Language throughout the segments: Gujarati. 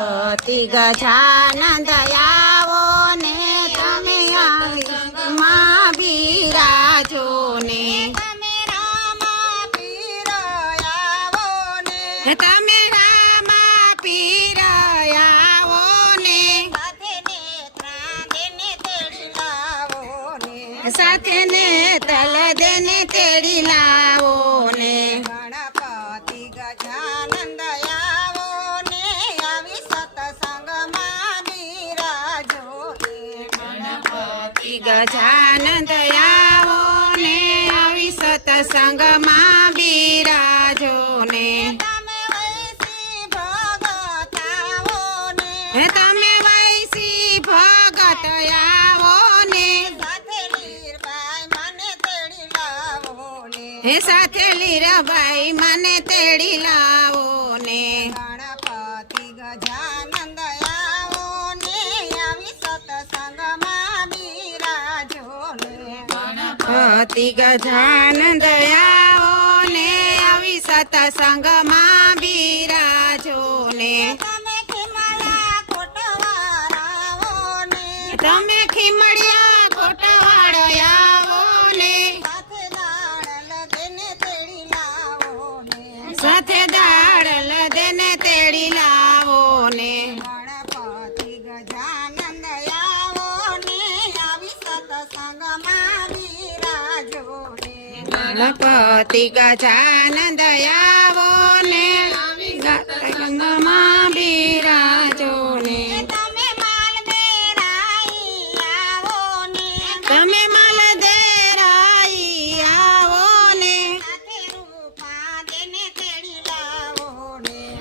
ગણપતિ ગજાનંદ આવો ને તમે આવી સંગમાં બિરાજો ને તમે રામા પીર આવો ને તમે રામા પીર આવો ને સાથે ને તલ દેને તેડી લાવો ને સાથે ને તલ દેને તેડી લાવો ને ગણપતિ ગજાનંદ આવો ને આવી સત્સંગમાં બિરાજો ને ગણપતિ ગજાનંદ આવો ને આવી સત્સંગમાં બિરાજો ને તમે વૈસી ભગત આવો ને તમે વૈસી ભગત આવો ને સાથે લીરબાઈ મને તેડી લાવો ને સાથે લીરાબાઈ મને તેડી લાવો ને ગણપતિ ગજાનંદ આવો ને આવી સત્સંગમાં બિરાજો ને ગણપતિ ગજાનંદ આવો ને આવી સત્સંગમાં બિરાજો ને તમે ખીમળા કોટવાર આવો ને તમે ખીમડિયા કોટવાડ આવો ને સાથે દાડલ દેને તેડી લાવો સાથે દાડલ દેને તેડી લાવો ને ગણપતિ ગજાનંદ આવો ને આવી સત્સંગમાં બિરાજો ને ગણપતિ ગજાનંદ આવો ને આવી સત્સંગમાં બિરાજો ને તમે માલદેરાઈ આવો ને તમે માલદેરાઈ આવો ને સાથે રૂપા દેને તેડી લાવો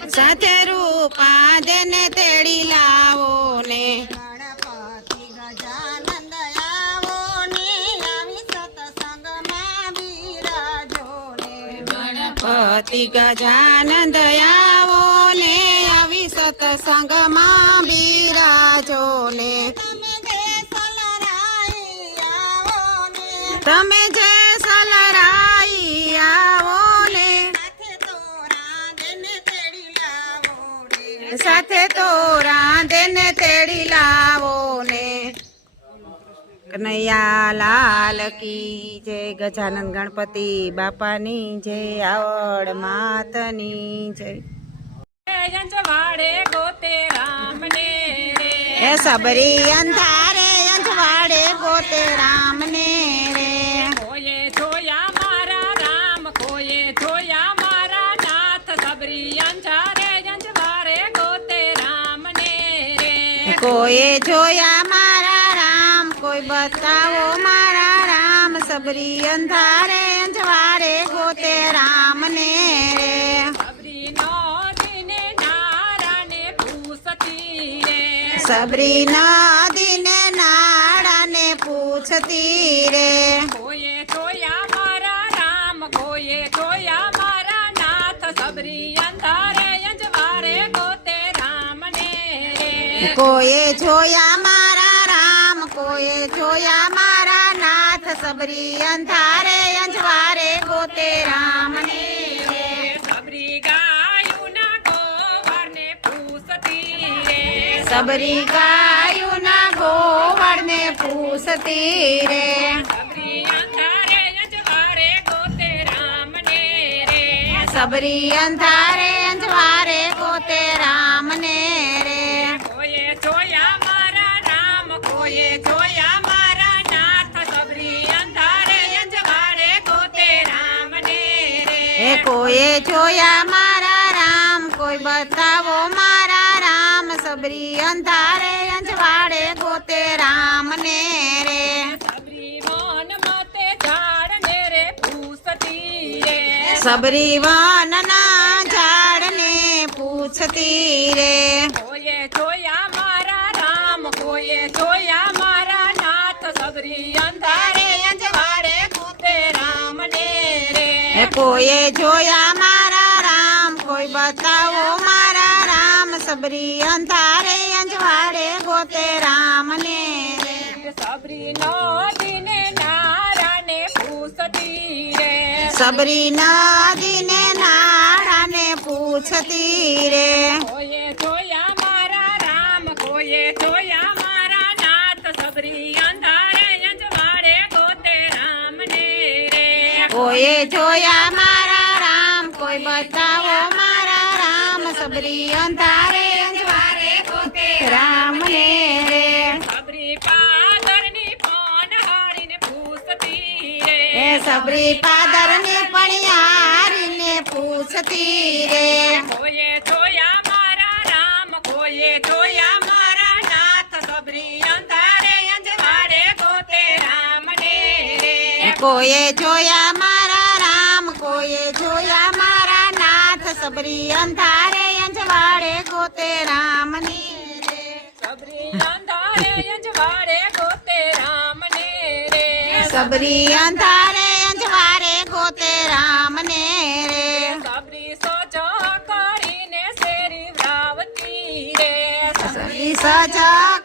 સાથે રૂપા દેને તેડી લાવો ને ગણપતિ ગજાનંદ આવો ને આવી સત્સંગમાં બિરાજો ને ગણપતિ ગજાનંદ આવો ને આવી સત્સંગમાં બિરાજો ને તમે જે સલરાઈ આવો ને તમે જે સલરાઈ આવો ને સાથે તોરા દેને તેડી લાવો ને સાથે તોરા દેને તેડી લાવો ને કનૈયા લાલ કી જય ગજાનંદ ગણપતિ બાપાની જય આવડ માતની જય વાડે ગોતે રામને રે હે સબરી અંધારે અંજવાડે ગોતે રામને રે કોઈએ જોયા મારા રામ કોઈએ જોયા મારા નાથ સબરી અંજારે અંજવારે ગોતે રામને રે કોઈએ જોયા મારા રામ કોઈ બતાવો મારા રામ સબરી અંધારે અંજવાડે ગોતે રામને રે સબરી નો દિને નારાને પૂછતી રે સબરી નદીને નાળાને પૂછતી રે કોઈએ જોયા મારા રામ કોઈએ જોયા મારા નાથ સબરી અંધારે અંજવારે ગોતે રામને રે કોઈએ જોયા મારા રામ કોઈએ જોયા મારા નાથ સબરી અંધારે અંજવારે ગોતે રામને રે સબરી ગાયું ના ગોવારને પૂછતી રે સબરી ગાયુના ગોવળને પૂછતી રે સબરી અંધારે અંજવારે ગોતે રામને રે સબરી અંધારે અંજવારે ગોતે રામને રે કોઈએ જોયા મારા રામ કોઈએ જોયા મારા નાથ સબરી અંધારે અંજવારે ગોતે રામને રે એ કોઈએ જોયા મારા રામ કોઈ બતાવો મારા રામ સબરી અંધારે અંજવાડે ગોતે રામને રે સબરી મોન મતે ઝાડ ને રે પૂછતી રે સબરી વનના ઝાડને પૂછતી રે કોઈએ જોયા મારા રામ કોઈએ જોયા મારા નાથ સબરી અંધારે અંજવાડે ગોતે રામને રે એ કોઈએ જોયા મારા રામ કોઈ બતાવો મારા રામ સબરી અંધારે અંજવાડે ગોતે રામને રે સબરી નો દિને નારાને પૂછતી રે સબરી નદીને નાળાને પૂછતી રે કોઈએ જોયા મારા કોઈએ જોયા મારા રામ કોઈ બતાવો મારા રામ સબરી અંધારે અંજવાળે ગોતે રામને રે સબરી પાદરની પાન હાળીને પૂછતી રે એ સબરી પાદરને પણિયારીને પૂછતી રે કોઈએ જોયા મારા રામ કોઈએ જોયા મારા નાથ સબરી અંધારે અંજવાળે ગોતે રામને રે કોઈએ જોયા મારા રામ કોઈએ જોયા મારા નાથ સબરી અંધારે અંજવાળે ગોતે રામને રે સબરી અંધારે અંજવાળે ગોતે રામને રે સબરી અંધારે અંજવાળે ગોતે રામને રે સબરી સોચો કરીને શેરી વ્રાવતી રે સબરી સજ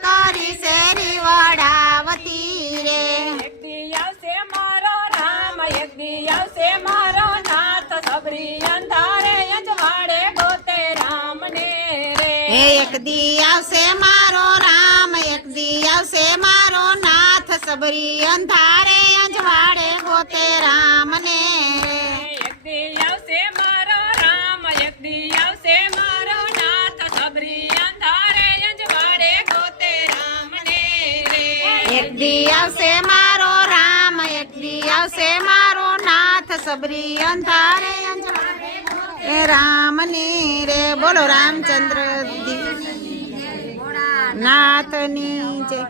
કરી શેરી વડાવતી રે એક દી આવશે મારો રામ એક દી આવશે મારો નાથ સબરી અંધારે અંજવાળે ગોતે રામને રે એક દી આવશે મારો રામ એક દી આવશે મારો નાથ સબરી અંધારે અંજવાળે ગોતે રામને રે એક દી આવશે મારો રામ એક દી આવશે મારો નાથ સબરી અંધારે અંજવાળે ગોતે રામને રે એક દી આવશે મારો રામ એક દી આવશે મારો નાથ સબરી અંધારે અંજવાળે ગોતે રામની રે બોલો રામચંદ્ર નાથની જય